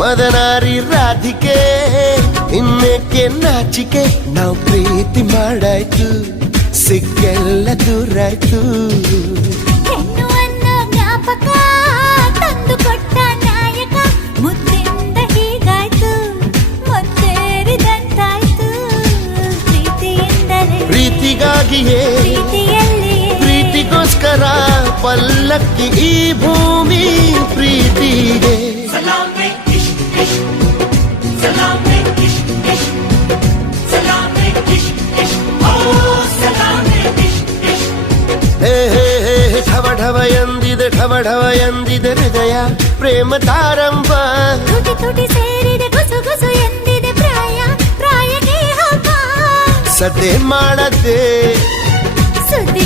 ಮದನಾರಿ ರಾಧಿಕೆ ಇನ್ನೇಕೆ ನಾಚಿಕೆ ನಾವು ಪ್ರೀತಿ ಮಾಡಾಯ್ತು ಸಿಕ್ಕೆಲ್ಲ ದೂರಾಯ್ತು ಹೆಣ್ಣು ಅನ್ನೋ ಜ್ಞಾಪಕ ತಂದು ಕೊಟ್ಟ ನಾಯಕ ಮುದ್ದಿಂದ ಹೀಗಾಯ್ತು ಮುತ್ತೇರಿದಂತಾಯ್ತು ಪ್ರೀತಿಯಿಂದಲೇ ಪ್ರೀತಿಗಾಗಿಯೇ ಪ್ರೀತಿಯಲ್ಲಿ ಪ್ರೀತಿಗೋಸ್ಕರ ಪಲ್ಲಕ್ಕಿ ಈ ಭೂಮಿ ಪ್ರೀತಿಗೆ ಢವ ಢವ ಎಂದಿದೆ ಢವ ಢವ ಎಂದಿದೆ ಹೃದಯ ಪ್ರೇಮ ತಾರಂಭ ತುಟಿ ತುಟಿ ಸೇರಿದೆ ಗುಸು ಗುಸು ಎಂದಿದೆ ಪ್ರಾಯ ಪ್ರಾಯಕ್ಕೆ ಹಬ್ಬ ಸದ್ದೆ ಮಾಡದೆ ಸುದ್ದಿ